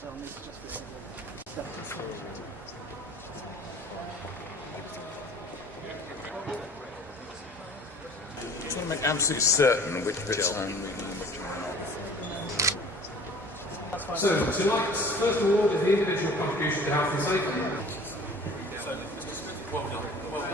so I'll need to just be step. I just want to make absolutely certain which bits I'm reading. So, tonight's first award is the individual contribution to health and safety. Well done. Well done.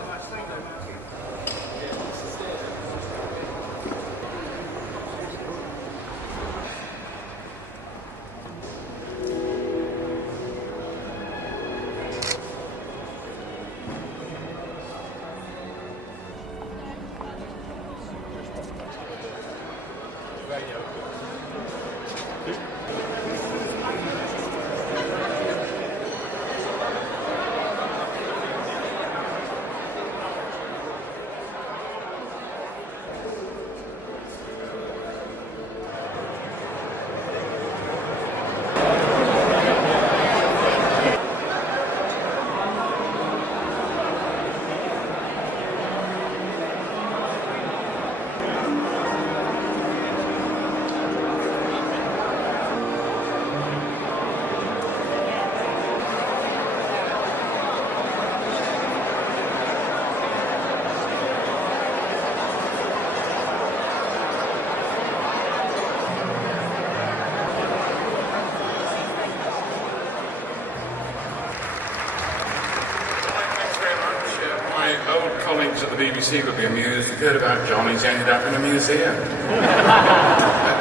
Old colleagues at the BBC would be amused. You've heard about John, he's ended up in a museum.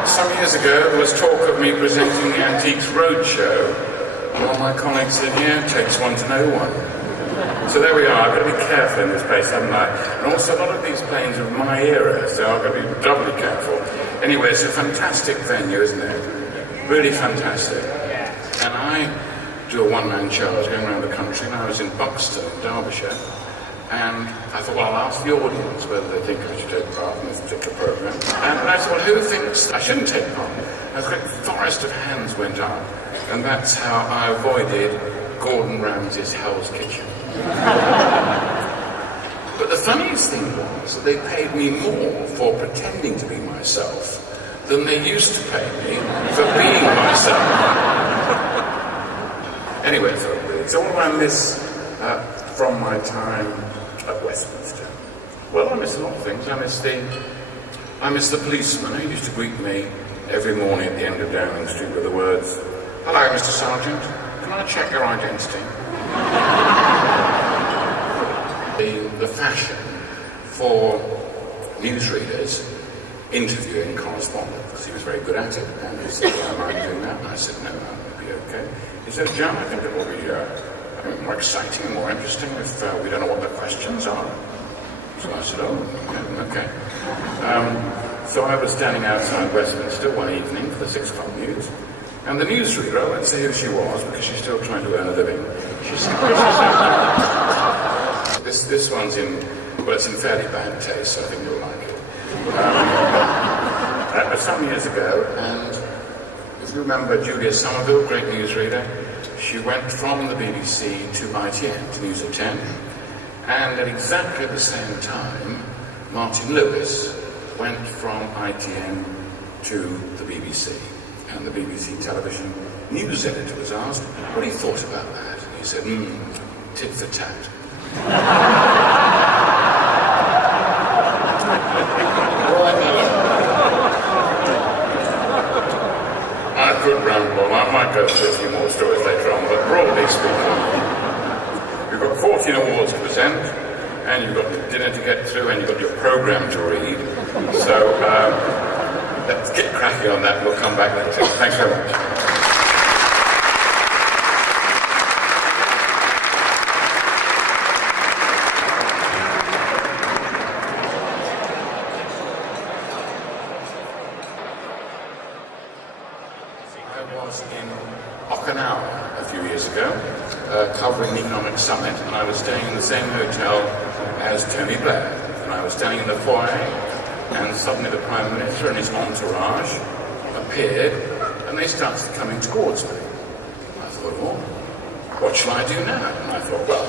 Some years ago, there was talk of me presenting the Antiques Roadshow. One of my colleagues said, yeah, it takes one to know one. So there we are. I've got to be careful in this place, haven't I? And also, a lot of these planes are of my era, so I've got to be doubly careful. Anyway, it's a fantastic venue, isn't it? Really fantastic. And I do a one-man show. I was going around the country, and I was in Buxton, Derbyshire. And I thought, well, I'll ask the audience whether they think I should take part in this particular programme. And I thought, well, who thinks I shouldn't take part? And a great forest of hands went up. And that's how I avoided Gordon Ramsay's Hell's Kitchen. But the funniest thing was that they paid me more for pretending to be myself than they used to pay me for being myself. Anyway, so it's all around this from my time at Westminster. Well, I miss a lot of things. I miss the policeman who used to greet me every morning at the end of Downing Street with the words, "Hello, Mr. Sergeant, can I check your identity?" The fashion for newsreaders interviewing correspondents. He was very good at it, and he said, "Well, am I doing that?" And I said, "No, that would be okay." He said, "John, I think it will be more exciting and more interesting if we don't know what the questions are." So I said, "Oh, okay." So I was standing outside Westminster one evening for the 6 o'clock news, and the newsreader, I won't say who she was because she's still trying to earn a living, she said, this one's it's in fairly bad taste, so I think you'll like it. That was some years ago, and if you remember Julia Somerville, great newsreader, she went from the BBC to ITN, to News at 10, and at exactly the same time, Martin Lewis went from ITN to the BBC. And the BBC television news editor was asked what he thought about that. And he said, tit for tat. I could ramble. I might go through a few more stories later on, but broadly speaking, you've got 14 awards to present, and you've got dinner to get through, and you've got your programme to read. So let's get cracking on that. We'll come back later. Thanks very much. A few years ago, covering the economic summit, and I was staying in the same hotel as Tony Blair, and I was standing in the foyer, and suddenly the Prime Minister and his entourage appeared, and they started coming towards me. I thought, well, what shall I do now? And I thought, well,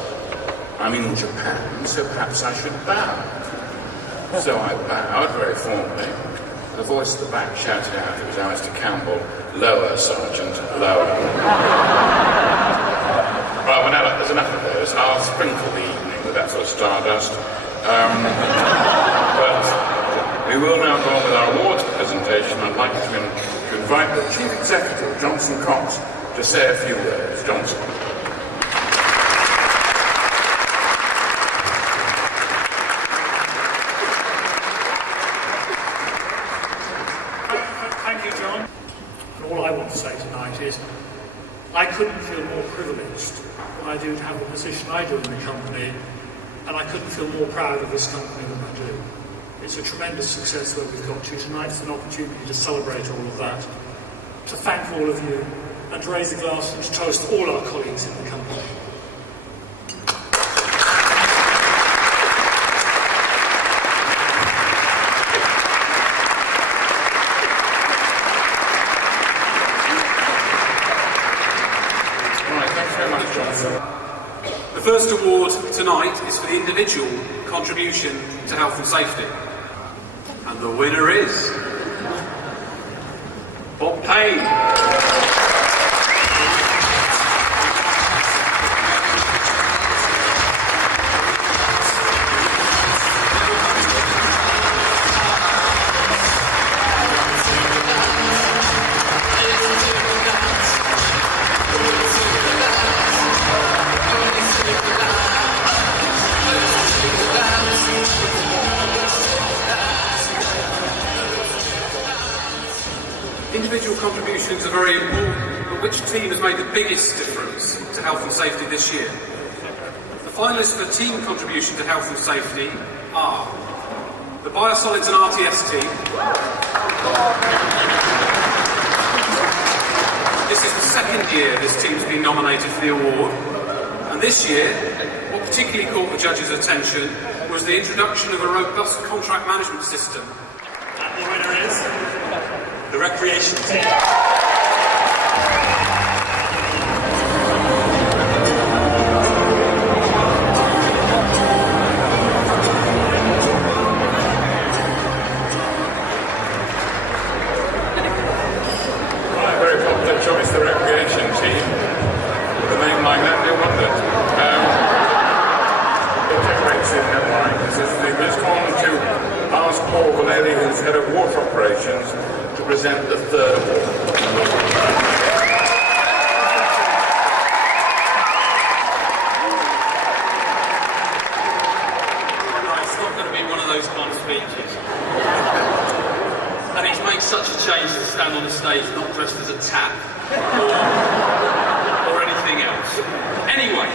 I'm in Japan, so perhaps I should bow. So I bowed very formally, The voice at the back shouted out, it was Alistair Campbell, "Lower, Sergeant, lower." Right, well, now there's enough of those. I'll sprinkle the evening with that sort of stardust. But we will now go on with our awards presentation. I'd like to invite the Chief Executive, Johnson Cox, to say a few words. Johnson. Thank you, John. And all I want to say tonight is I couldn't feel more privileged than I do to have the position I do in the company, and I couldn't feel more proud of this company than I do. It's a tremendous success where we've got to. Tonight's an opportunity to celebrate all of that, to thank all of you, and to raise a glass and to toast all our colleagues in the company. The first award tonight is for the individual contribution to health and safety. And the winner is Bob Payne. Individual contributions are very important, but which team has made the biggest difference to health and safety this year? The finalists for team contribution to health and safety are the Biosolids and RTS team. This is the second year this team's been nominated for the award, and this year, what particularly caught the judges' attention was the introduction of a robust contract management system. And the winner is the recreation team. Very popular choice, the recreation team. The name like that, do wonders. We'll take rates in that line. Let's go on to ask Paul Valeri, who's head of water operations, to present the third award. It's not going to be one of those fun speeches. And it makes such a change to stand on the stage not dressed as a tap or anything else. Anyway,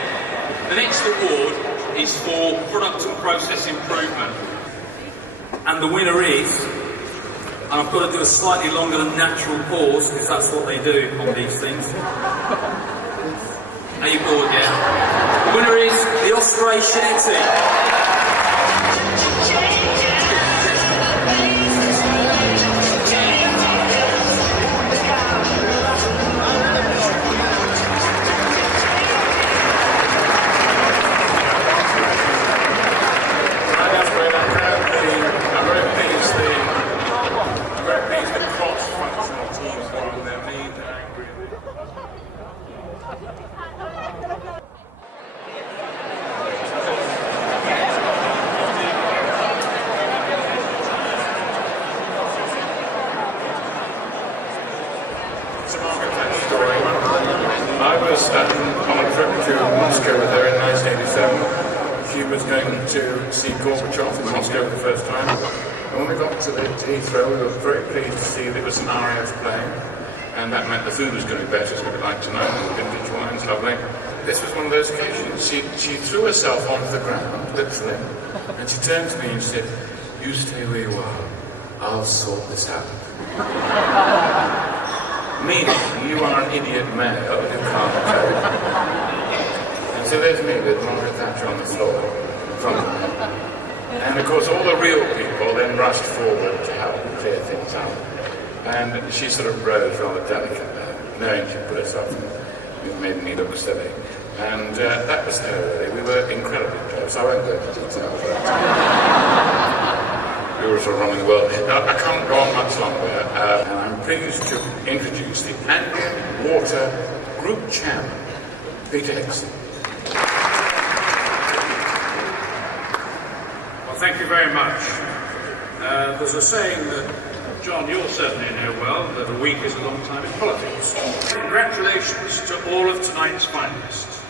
the next award is for product and process improvement. And the winner is, and I've got to do a slightly longer than natural pause because that's what they do on these things. Are you bored yet? The winner is the Osprey Share Team. I was on a trip to Moscow with her in 1987. She was going to see Gorbachev in Moscow for the first time. And when we got to Heathrow, we were very pleased to see that it was an RAF plane. And that meant the food was going to be better, so we'd like to know. Vintage wines, lovely. This was one of those occasions. She threw herself onto the ground, literally, and she turned to me and said, "You stay where you are. I'll sort this out." Meaning, you are an idiot male who can't cope. And so there's me with Margaret Thatcher on the floor in front of me. And of course all the real people then rushed forward to help clear things up. And she sort of rose rather delicate there, knowing she'd put herself in. It made me look silly. And that was her really. We were incredibly close. I won't go into detail for that. We Who are running the world. Now, I can't go on much longer, and I'm pleased to introduce the Anglian Water Group Chairman, Peter Hickson. Well, thank you very much. There's a saying that, John, you'll certainly know well, that a week is a long time in politics. Congratulations to all of tonight's finalists.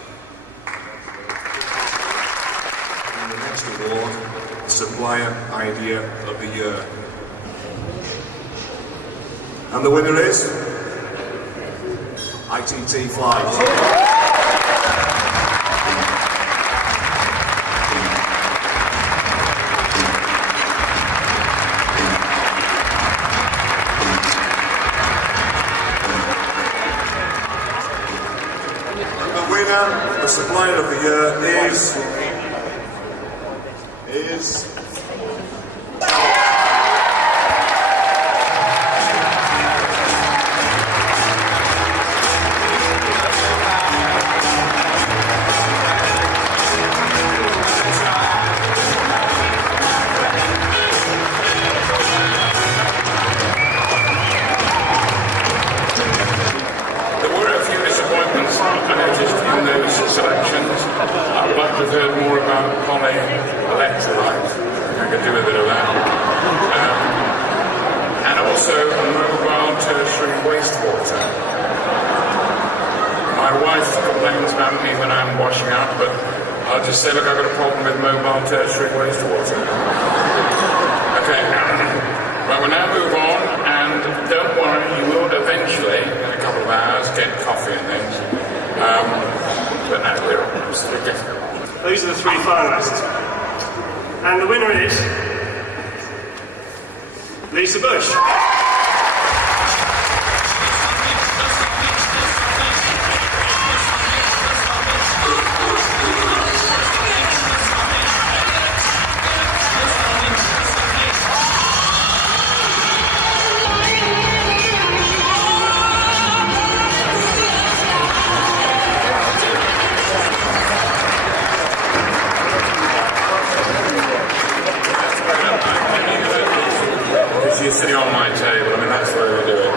And the next award, the Supplier Idea of the Year. And the winner is ITT Flight. The supplier of the year is selections. I'd like to have heard more about poly electrolyte. I could do a bit of that. And also mobile tertiary wastewater. My wife complains about me when I'm washing up, but I'll just say, look, I've got a problem with mobile tertiary wastewater. Okay, well, we'll now move on, and don't worry, you will eventually, in a couple of hours, get coffee and things. But no, we're absolutely difficult. Those are the three finalists. And the winner is Lisa Bush. You're sitting on my table, I mean, that's the way we do it.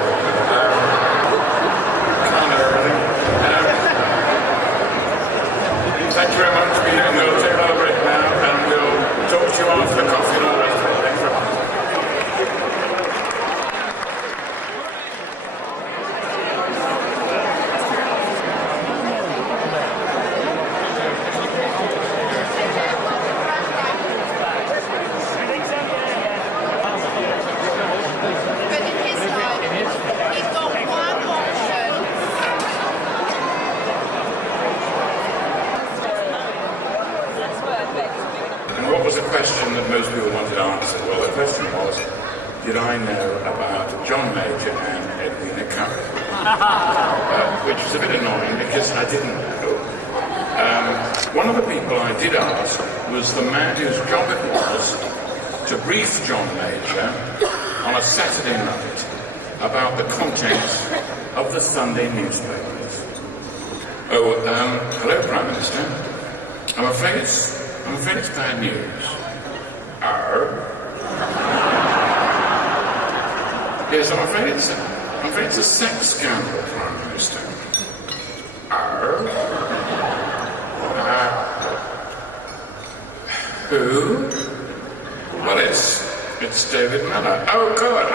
Thank you very much, Peter, and we'll take another break now, and we'll talk to you after the coffee and all the rest of it. Thanks very much. What was the question that most people wanted answered? Well, the question was, did I know about John Major and Edwina Curry? Which was a bit annoying because I didn't know. One of the people I did ask was the man whose job it was to brief John Major on a Saturday night about the contents of the Sunday newspapers. Oh, hello, Prime Minister. I'm afraid it's bad news. Yes, I'm afraid it's a sex scandal, Prime Minister. Who? Well, it's David Miller. Oh, good.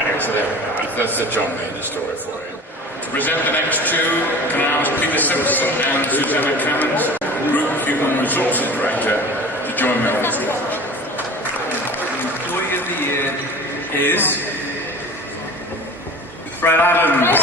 Anyway, so there we go. That's the John Major story for you. To present the next two, can I ask Peter Simpson and Susanna Cannons, Group Human Resources Director, to join me on this one. The employee of the year is Fred Adams.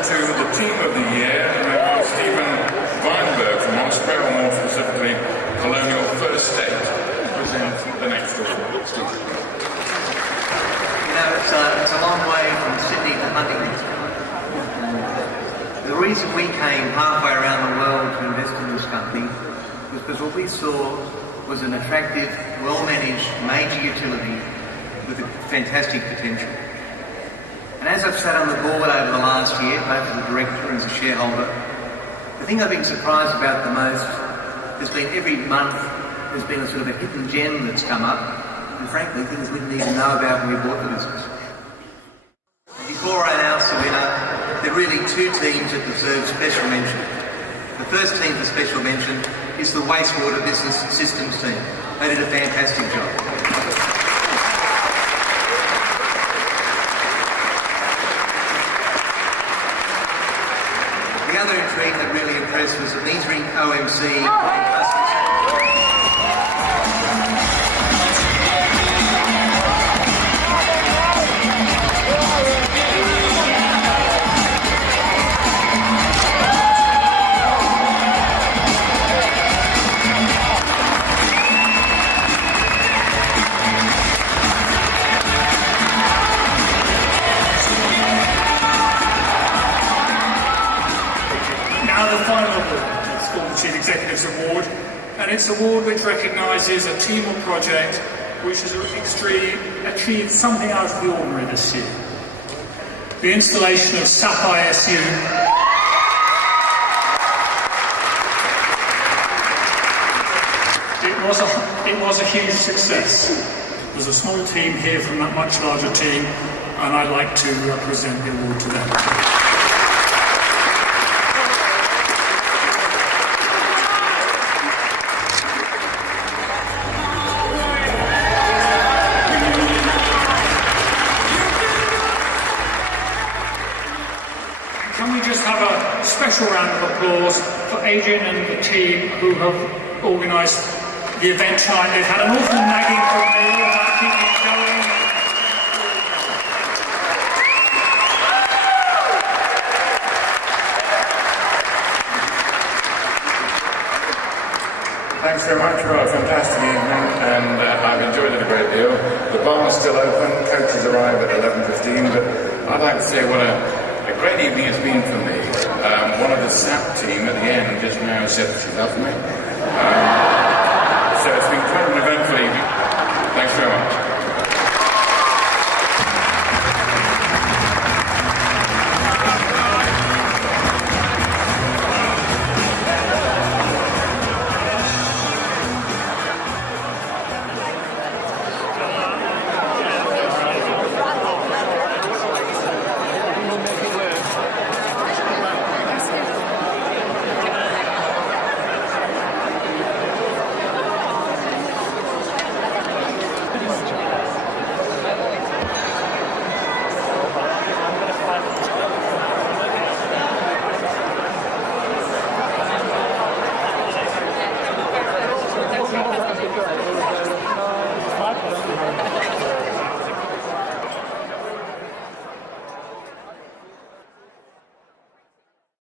To the team of the year, Stephen Weinberg from Austria, or more specifically, Colonial First State, present the next award. Stephen. reason we came halfway around the world to invest in this company was because what we saw was an attractive, well-managed major utility with a fantastic potential. And as I've sat on the board over the last year, both as a director and as a shareholder, the thing I've been surprised about the most has been every month there's been a sort of a hidden gem that's come up, and frankly things we didn't even know about when we bought the business. Before I announce the winner, there are really two teams that deserve special mention. The first team for special mention is the wastewater business systems team. They did a fantastic job. The other intrigue that really impressed was the metering OMC and customers. The final award is called the Chief Executive's Award, and it's an award which recognises a team or project which has achieved something out of the ordinary this year. The installation of SAP ISU it was a huge success. There's a small team here from that much larger team, and I'd like to present the award to them. Can we just have a special round of applause for Adrian and the team who have organised the event tonight. They've had an awful nagging from me about keeping it going. Thanks very much. Well, a fantastic evening, and I've enjoyed it a great deal. The bar's still open, coaches arrive at 11:15, but I'd like to say what a great evening it's been for me. One of the SAP team at the end just now said she loved me. So it's been